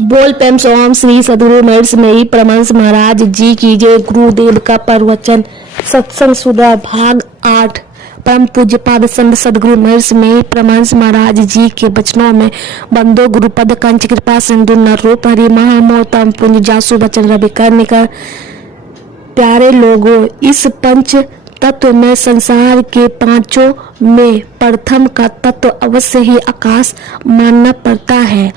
बोल पेम सोम श्री सदगुरु महेशमयी परमहंस महाराज जी की जय। गुरुदेव का प्रवचन सत्संग सुधा भाग 8। परम पूज्यपाद संत सदगुरु महेशमयी परमहंस महाराज जी के वचनों में बंदो गुरुपद कंच कृपा सिंधु नर रूप हरि महामोतम पुंज जासु बचन रवि कर्णिका। प्यारे लोगों, इस पंच तत्व में संसार के पांचों में प्रथम का तत्व अवश्य ही आकाश मानना पड़ता है।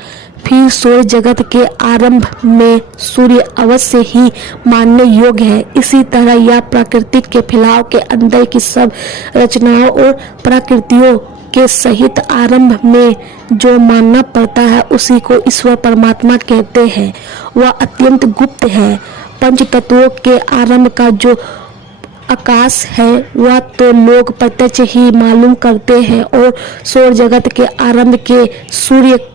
फिर सूर्य जगत के आरंभ में सूर्य अवश्य ही मानने योग्य है। इसी तरह यह प्रकृति के फैलाव के अंदर की सब रचनाओं और प्रकृतियों के सहित आरंभ में जो मानना पड़ता है उसी को ईश्वर परमात्मा कहते हैं। वह अत्यंत गुप्त है। पंच तत्वों के आरंभ का जो आकाश है वह तो लोग प्रत्यक्ष ही मालूम करते हैं और सौर जगत के आरंभ के सूर्य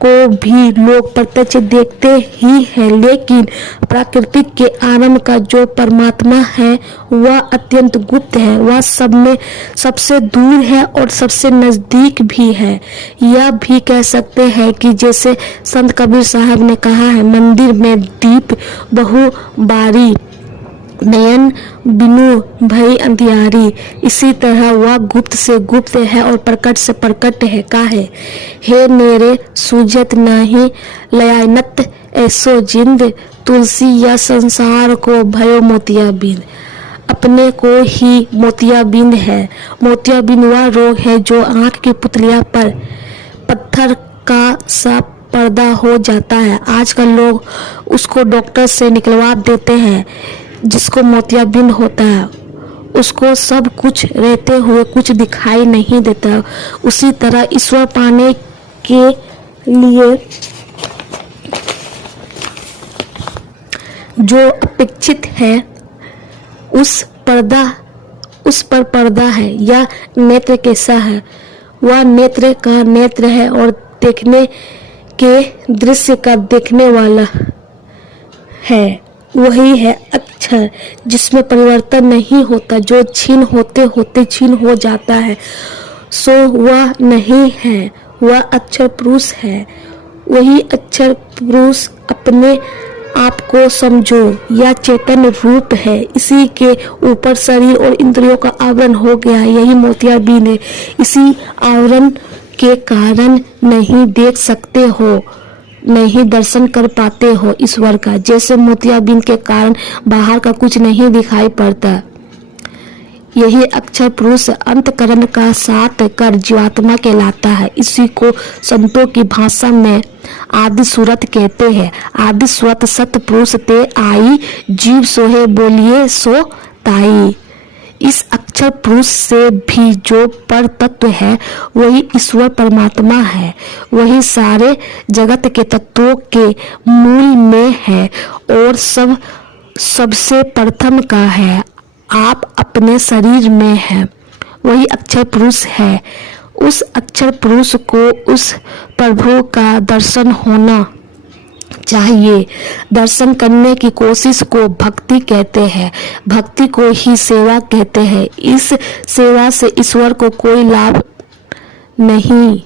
को भी लोग प्रत्यक्ष देखते ही हैं, लेकिन प्रकृति के आरंभ का जो परमात्मा है वह अत्यंत गुप्त है। वह सब में सबसे दूर है और सबसे नजदीक भी है। यह भी कह सकते हैं कि जैसे संत कबीर साहब ने कहा है, मंदिर में दीप बहु बारी नयन बिनु भई अंधियारी। इसी तरह वह गुप्त से गुप्त है और प्रकट से प्रकट है। काहे हे नेरे सूझत नहीं लयानत ऐसो जिंद तुलसी या संसार को भयो मोतियाबिंद। अपने को ही मोतियाबिंद है। मोतियाबिंद वह रोग है जो आंख की पुतलिया पर पत्थर का सा पर्दा हो जाता है। आजकल लोग उसको डॉक्टर से निकलवा देते हैं। जिसको मोतियाबिंद होता है उसको सब कुछ रहते हुए कुछ दिखाई नहीं देता। उसी तरह ईश्वर पाने के लिए जो अपेक्षित है उस पर पर्दा है। यह नेत्र कैसा है? वह नेत्र का नेत्र है और देखने के दृश्य का देखने वाला है। वही है अक्षर जिसमें परिवर्तन नहीं होता, जो छीन होते होते छीन हो जाता है। सो वह नहीं है, वह अक्षर पुरुष है। वही अक्षर पुरुष अपने आप को समझो या चेतन रूप है। इसी के ऊपर शरीर और इंद्रियों का आवरण हो गया। यही मोतियाबिंद है। इसी आवरण के कारण नहीं देख सकते हो, नहीं दर्शन कर पाते हो ईश्वर का। जैसे मोतियाबिंद के कारण बाहर का कुछ नहीं दिखाई पड़ता। यही अक्षर पुरुष अंतकरण का साथ कर जीवात्मा कहलाता है। इसी को संतों की भाषा में आदि सूरत कहते हैं। आदि स्वत सत पुरुष ते आई, जीव सोहे बोलिए सो ताई। इस अक्षर पुरुष से भी जो पर तत्व है वही ईश्वर परमात्मा है। वही सारे जगत के तत्वों के मूल में है और सबसे प्रथम का है। आप अपने शरीर में है। वही अक्षर पुरुष है। उस अक्षर पुरुष को उस प्रभु का दर्शन होना चाहिए। दर्शन करने की कोशिश को भक्ति कहते हैं। भक्ति को ही सेवा कहते हैं। इस सेवा से ईश्वर को कोई लाभ नहीं,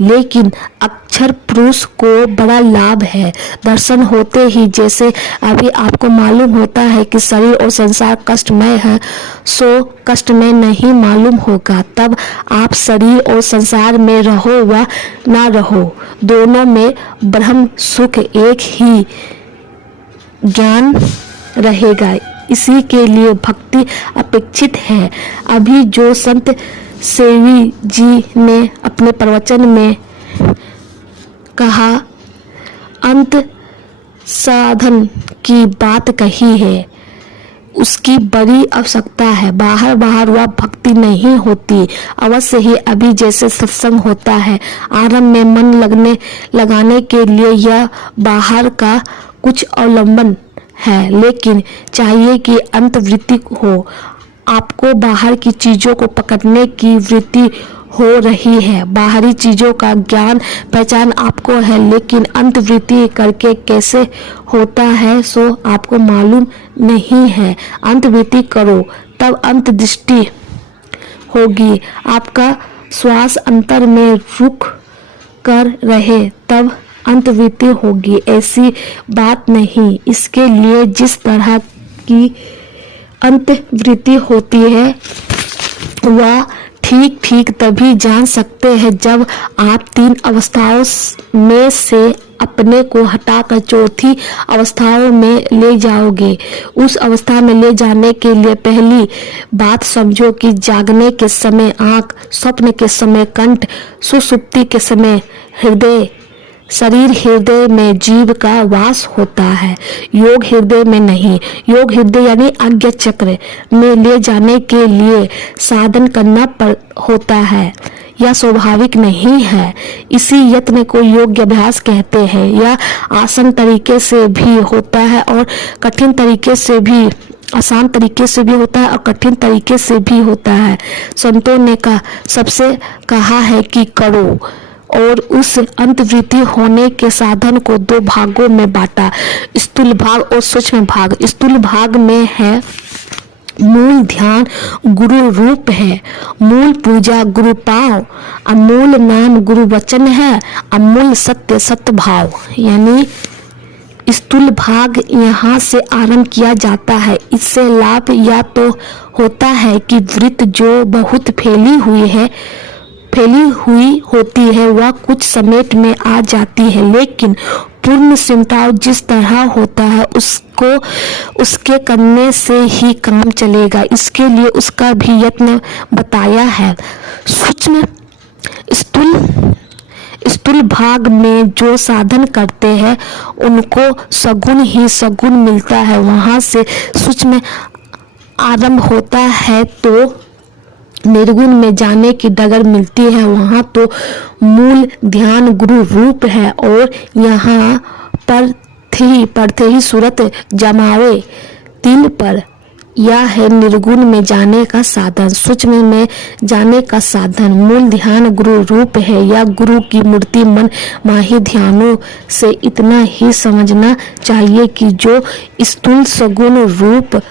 लेकिन अक्षर पुरुष को बड़ा लाभ है। दर्शन होते ही जैसे अभी आपको मालूम होता है कि शरीर और संसार कष्टमय है, सो कष्टमय नहीं मालूम होगा। तब आप शरीर और संसार में रहो व ना रहो, दोनों में ब्रह्म सुख एक ही ज्ञान रहेगा। इसी के लिए भक्ति अपेक्षित है। अभी जो संत सेवी जी ने अपने प्रवचन में कहा, अंत साधन की बात कही है, उसकी बड़ी आवश्यकता है। बाहर वह भक्ति नहीं होती। अवश्य ही अभी जैसे सत्संग होता है, आरंभ में मन लगाने के लिए यह बाहर का कुछ अवलंबन है, लेकिन चाहिए कि अंत वृत्ति हो। आपको बाहर की चीजों को पकड़ने की वृत्ति हो रही है। बाहरी चीजों का ज्ञान पहचान आपको है, लेकिन अंत वृत्ति करके कैसे होता है सो आपको मालूम नहीं है। अंत वृत्ति करो तब अंत दृष्टि होगी। आपका श्वास अंतर में रुक कर रहे तब अंतर्वृत्ति होगी, ऐसी बात नहीं। इसके लिए जिस तरह की अंतर्वृत्ति होती है वह ठीक ठीक तभी जान सकते हैं जब आप तीन अवस्थाओं में से अपने को हटाकर चौथी अवस्थाओं में ले जाओगे। उस अवस्था में ले जाने के लिए पहली बात समझो कि जागने के समय आँख, स्वप्न के समय कंठ, सुषुप्ति के समय हृदय, शरीर हृदय में जीव का वास होता है, योग हृदय में नहीं। योग हृदय यानी आज्ञा चक्र में ले जाने के लिए साधन करना होता है, यह स्वाभाविक नहीं है। इसी यत्न को योग्य अभ्यास कहते हैं। यह आसान तरीके से भी होता है और कठिन तरीके से भी, आसान तरीके से भी होता है और कठिन तरीके से भी होता है। संतों ने सबसे कहा है कि करो, और उस अंतर्वृत्ति होने के साधन को दो भागों में बांटा, स्थूल भाग और सूक्ष्म भाग। स्थूल भाग में है मूल ध्यान गुरु रूप है, मूल पूजा गुरु पाव, अमूल नाम गुरु वचन है, अमूल सत्य सत्य भाव। यानी स्थूल भाग यहाँ से आरंभ किया जाता है। इससे लाभ या तो होता है कि वृत्त जो बहुत फैली हुई होती है वह कुछ समेट में आ जाती है, लेकिन पूर्ण सिमटाव जिस तरह होता है उसके करने से ही काम चलेगा। इसके लिए उसका भी यत्न बताया है। सूक्ष्म स्थूल भाग में जो साधन करते हैं उनको सगुण ही सगुण मिलता है। वहां से सूक्ष्म आरंभ होता है तो निर्गुण में जाने की डगर मिलती है। वहां तो मूल ध्यान गुरु रूप है और यहाँ पढ़ते ही सूरत जमावे तिल पर। यह है निर्गुण में जाने का साधन, सूक्ष्म में जाने का साधन। मूल ध्यान गुरु रूप है या गुरु की मूर्ति मन माही ध्यानों से इतना ही समझना चाहिए कि जो स्थूल सगुण रूप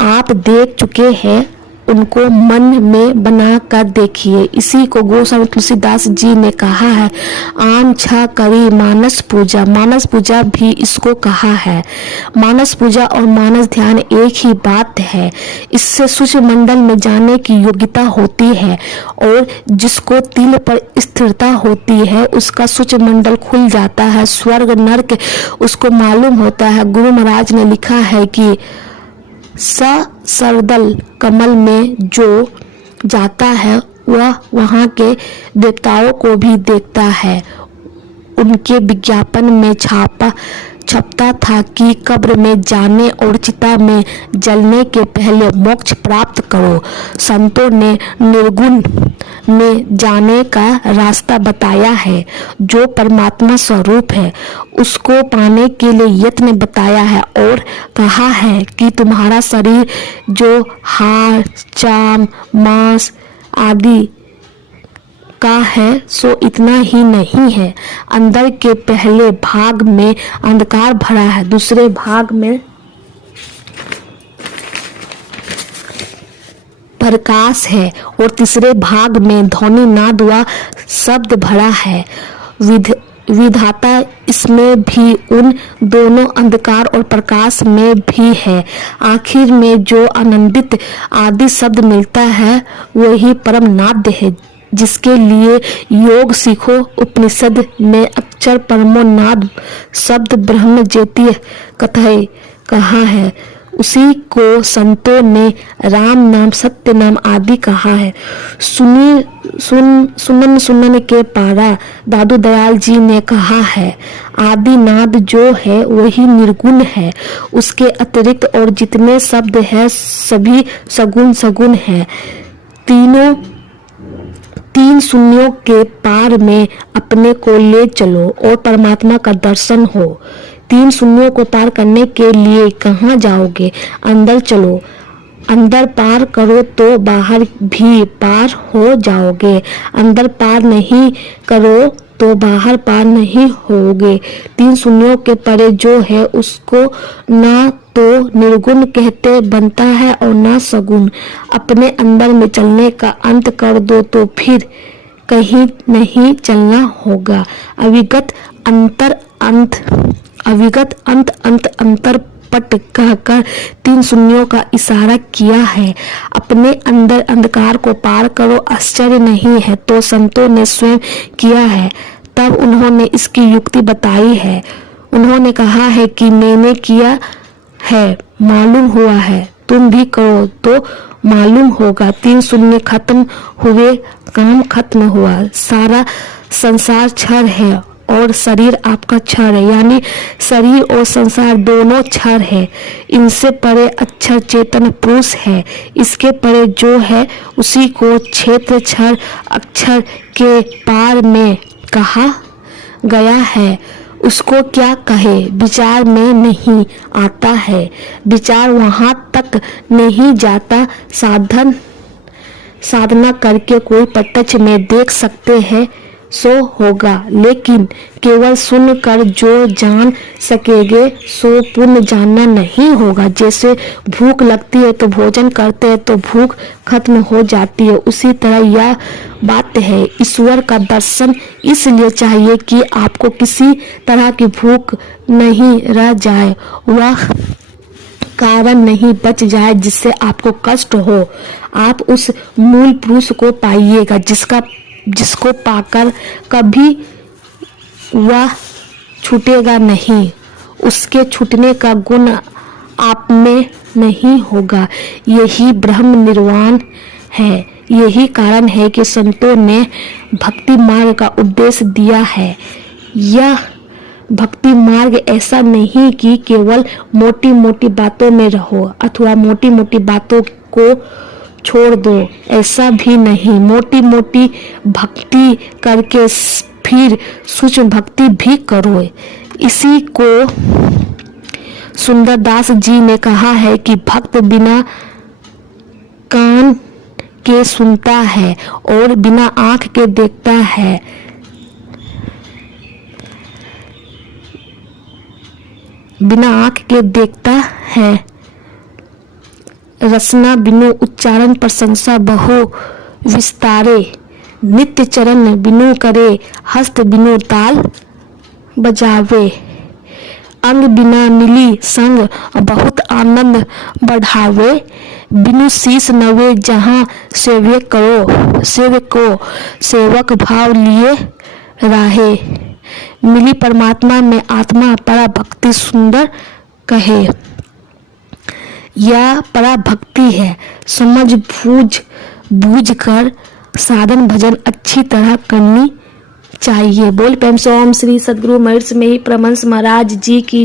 आप देख चुके हैं उनको मन में बना कर देखिए। इसी को गोस्वामी तुलसीदास जी ने कहा है, आम छा करी मानस पूजा। मानस पूजा भी इसको कहा है। मानस पूजा और मानस ध्यान एक ही बात है। इससे सूक्ष्म मंडल में जाने की योग्यता होती है और जिसको तिल पर स्थिरता होती है उसका सूक्ष्म मंडल खुल जाता है। स्वर्ग नरक उसको मालूम होता है। गुरु महाराज ने लिखा है कि सरदल कमल में जो जाता है वह वहाँ के देवताओं को भी देखता है। उनके विज्ञापन में छपता था कि कब्र में जाने और चिता में जलने के पहले मोक्ष प्राप्त करो। संतों ने निर्गुण में जाने का रास्ता बताया है। जो परमात्मा स्वरूप है उसको पाने के लिए यत्न बताया है और कहा है कि तुम्हारा शरीर जो हाड़, चाम, मांस आदि का है सो इतना ही नहीं है। अंदर के पहले भाग में अंधकार भरा है, दूसरे भाग में प्रकाश है और तीसरे भाग में ध्वनि नाद व शब्द भरा है। विधाता इसमें भी उन दोनों अंधकार और प्रकाश में भी है। आखिर में जो आनंदित आदि शब्द मिलता है वही परम नाद्य है, जिसके लिए योग सीखो। उपनिषद में अक्षर परमो नाद शब्द ब्रह्म ज्योति कथय कहा है, उसी को संतों ने राम नाम, सत्य नाम आदि कहा है। सुनन के पारा दादू दयाल जी ने कहा है, आदि नाद जो है वही निर्गुण है। उसके अतिरिक्त और जितने शब्द है सभी सगुण है। तीन शून्यों के पार में अपने को ले चलो और परमात्मा का दर्शन हो। तीन शून्यों को पार करने के लिए कहाँ जाओगे? अंदर चलो। अंदर पार करो तो बाहर भी पार हो जाओगे। अंदर पार नहीं करो तो बाहर पार नहीं होगे। तीन शून्यों के परे जो है उसको ना तो निर्गुण कहते बनता है और ना सगुण। अपने अंदर में चलने का अंत कर दो तो फिर कहीं नहीं चलना होगा। अविगत अंतर अंत अविगत अंत अंत अंतर पट कहकर 3 शून्यों का इशारा किया है। अपने अंदर अंधकार को पार करो, आश्चर्य नहीं है तो संतों ने स्वयं किया है। तब उन्होंने इसकी युक्ति बताई है। उन्होंने कहा है कि मैंने किया है, मालूम हुआ है, तुम भी करो तो मालूम होगा। 3 शून्य खत्म हुए, काम खत्म हुआ। सारा संसार क्षर है और शरीर आपका क्षर है, यानी शरीर और संसार दोनों क्षर है। इनसे परे अक्षर चेतन पुरुष है। इसके परे जो है उसी को क्षेत्र क्षर अक्षर के पार में कहा गया है। उसको क्या कहे, विचार में नहीं आता है। विचार वहां तक नहीं जाता। साधना करके कोई प्रत्यक्ष में देख सकते हैं सो होगा, लेकिन केवल सुनकर जो जान सकेंगे सो पूर्ण जानना नहीं होगा। जैसे भूख लगती है तो भोजन करते हैं तो भूख खत्म हो जाती है, उसी तरह यह बात है। ईश्वर का दर्शन इसलिए चाहिए कि आपको किसी तरह की भूख नहीं रह जाए, वह कारण नहीं बच जाए जिससे आपको कष्ट हो। आप उस मूल पुरुष को पाइएगा जिसको पाकर कभी वह छूटेगा नहीं। उसके छूटने का गुण आप में नहीं होगा। यही ब्रह्म निर्वाण है। यही कारण है कि संतों ने भक्ति मार्ग का उपदेश दिया है। यह भक्ति मार्ग ऐसा नहीं कि केवल मोटी मोटी बातों में रहो अथवा मोटी मोटी बातों को छोड़ दो, ऐसा भी नहीं। मोटी मोटी भक्ति करके फिर सूक्ष्म भक्ति भी करो। इसी को सुंदरदास जी ने कहा है कि भक्त बिना कान के सुनता है और बिना आंख के देखता है। बिना आंख के देखता है। रसना बिनु उच्चारण प्रशंसा बहु विस्तारे। नित्य चरण बिनु करे हस्त बिनु ताल बजावे। अंग बिना मिली संग बहुत आनंद बढ़ावे। बिनु शीस नवे जहाँ सेव्य को सेवक भाव लिए राहे। मिली परमात्मा में आत्मा परा भक्ति सुंदर कहे। यह परा भक्ति है। समझ बूझ कर साधन भजन अच्छी तरह करनी चाहिए। बोल प्रेम से ओम श्री सद्गुरु महर्षि में ही परमहंस महाराज जी की